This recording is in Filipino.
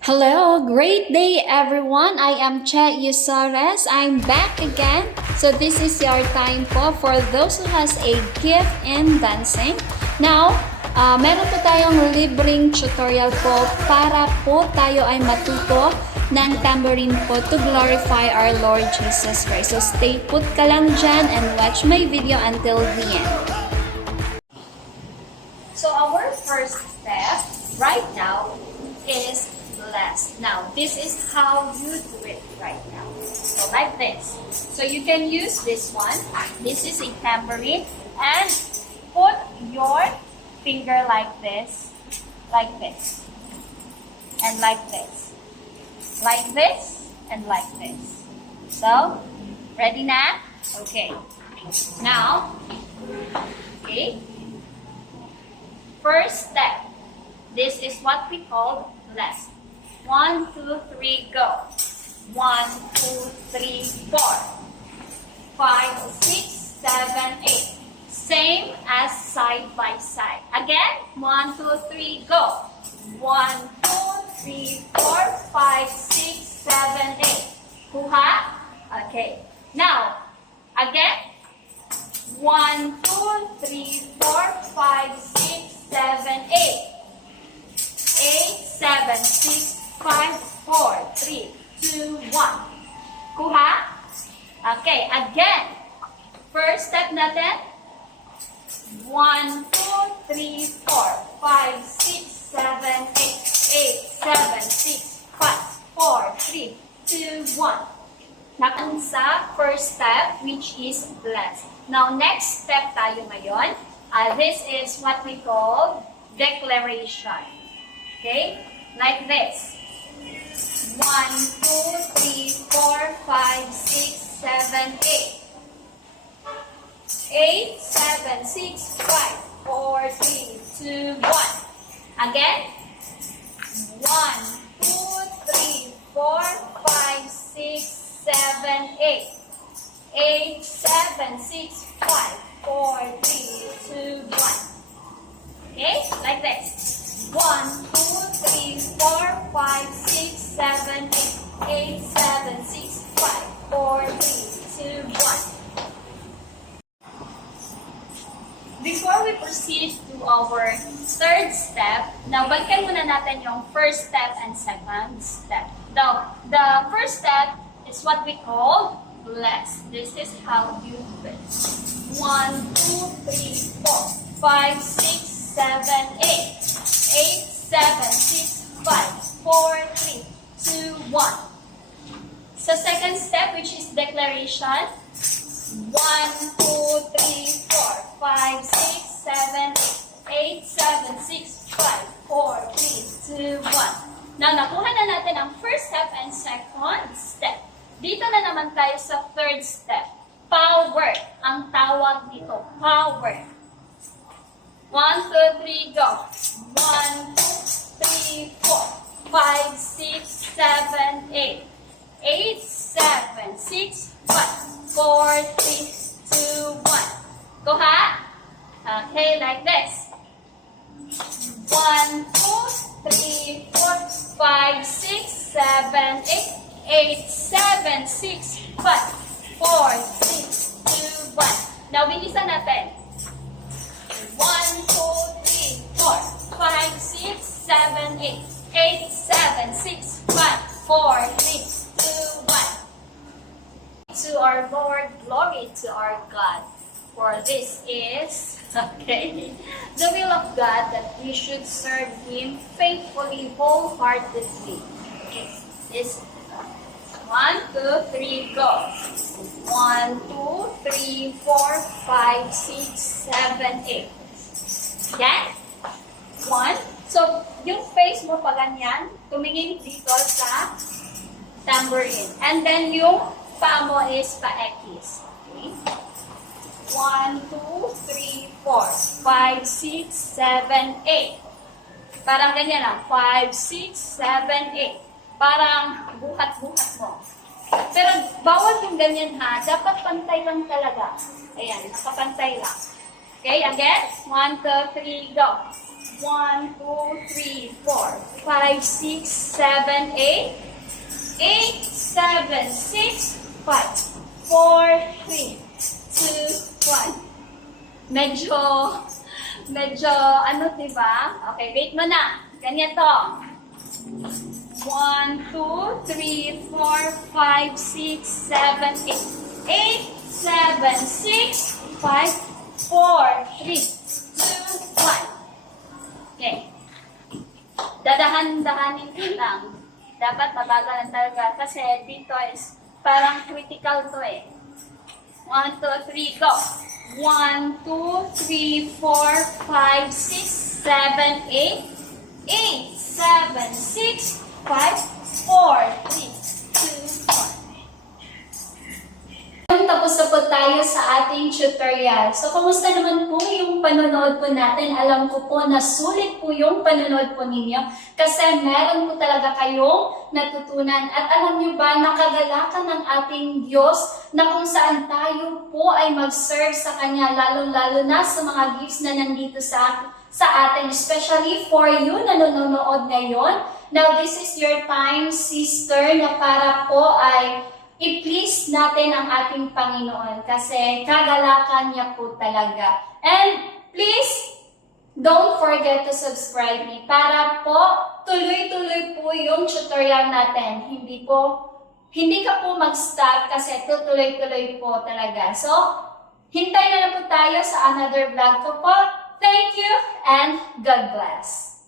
Hello, great day everyone. I am Che Yusores. I'm back again. So this is your time po for those who has a gift in dancing. Now, meron po tayong libreng tutorial po para po tayo ay matuto ng tambourine po to glorify our Lord Jesus Christ. So stay put ka lang dyan and watch my video until the end. So our first step right now is blessed. Now, this is how you do it right now. So, like this. So, you can use this one. This is a tambourine. And put your finger like this. Like this. And like this. Like this. And like this. So, ready na? Okay. Now, okay. First step. This is what we call blessed. 1, 2, 3, go. 1, 2, 3, 4. 5, 6, 7, 8. Same as side by side. Again, 1, 2, 3, go. 1, 2, 3, 4, 5, 6, 7, 8. Kuha? Okay. Now, again. 1, 2, 3, 4, 5, 6, 7, 8. 8, 7, 6, 5, 4, 3, 2, 1. Kuha? Okay, again. First step natin. 1, 2, 3, 4, 5, 6, 7, 8, 8, 7, 6, 5, 4, 3, 2, 1. Nakan sa first step, which is blessed. Now, next step tayo ngayon. This is what we call declaration. Okay? Like this. 1, 2, 3, 4, 5, 6, 7, 8. 8, 7, 6, 5, 4, 3, 2, 1. Again. 1, 2, 3, 4, 5, 6, 7, 8. 8, 7, 6, 5, 4, 3, 2, 1. Okay? Like this. 1, 2, 3, 4, 5, 6, 7, 8, 8, 7, 6, 5, 4, 3, 2, 1. Before we proceed to our third step, now balikan muna natin yung first step and second step. Now, the first step is what we call bless. This is how you do it. 1, 2, 3, 4, 5, 6, 7, 8. 8, 7, 6, 5, 4, 3, 2, 1. So second step, which is declaration. 1, 2, 3, 4, 5, 6, 7, 8, 7, 6, 5, 4, 3, 2, 1. Now, nakuha na natin ang first step and second step. Dito na naman tayo sa third step. Power. Ang tawag dito, power. 1, 2, 3, go. 1, 2, 3, 4, 5, 6, 7, 8. 8, 7, 6, 5, 4, 3, 2, 1. Go ha? Okay, like this. 1, 2, 3, 4, 5, 6, 7, 8. 8, 7, 6, 5, 4, 3, 2, 1. Now, bilisan natin. 1, 2, 3, 4, 5, 6, 7, 8. 8, 7, 6, 5, 4, 3, 2, 1. To our Lord, glory to our God. For this is, okay, the will of God that we should serve Him faithfully, wholeheartedly. Okay, this 1, 2, 3, go. 1, 2, 3, 4, 5, 6, 7, 8. Yan. 1. So, yung face mo pa ganyan, tumingin dito sa tambourine. And then, yung paa mo is pa-X. Okay? 1, 2, 3, 4, 5, 6, 7, 8. Parang ganyan lang. 5, 6, 7, 8. Parang buhat-buhat mo. Pero, bawal yung ganyan ha. Dapat pantay lang talaga. Ayan, nakapantay lang. Okay, again. 1, 2, 3, go. 1, 1, 2, 3, 4, 5, 6, 7, 8. 8, 7, 6, 5, 4, 3, 2, 1. Medyo, ano, diba? Okay, wait mo na. Ganyan to. 1, 2, 3, 4, 5, 6, 7, 8. 8, 7, 6, 5, 4, 3, 2, 1. Okay. Dadahan-dahanin ko lang. Dapat mabagalan talaga kasi dito is parang critical to eh. 1, 2, 3, go! 1, 2, 3, 4, 5, 6, 7, 8. 8, 7, 6, 5, 4, 3, 2, 1. Tapos na po tayo sa ating tutorial. So, kamusta naman po yung panonood po natin? Alam ko po na sulit po yung panonood po ninyo kasi meron po talaga kayong natutunan. At alam nyo ba, nakagalakan ng ating Diyos na kung saan tayo po ay mag-serve sa Kanya, lalo-lalo na sa mga gifts na nandito sa atin, especially for you na nanonood ngayon. Now, this is your time, sister, na para po ay i-please natin ang ating Panginoon kasi kagalakan niya po talaga. And please, don't forget to subscribe me para po tuloy-tuloy po yung tutorial natin. Hindi ka po mag-stop kasi tutuloy-tuloy po talaga. So, hintay na lang po tayo sa another vlog ko po. Thank you and God bless.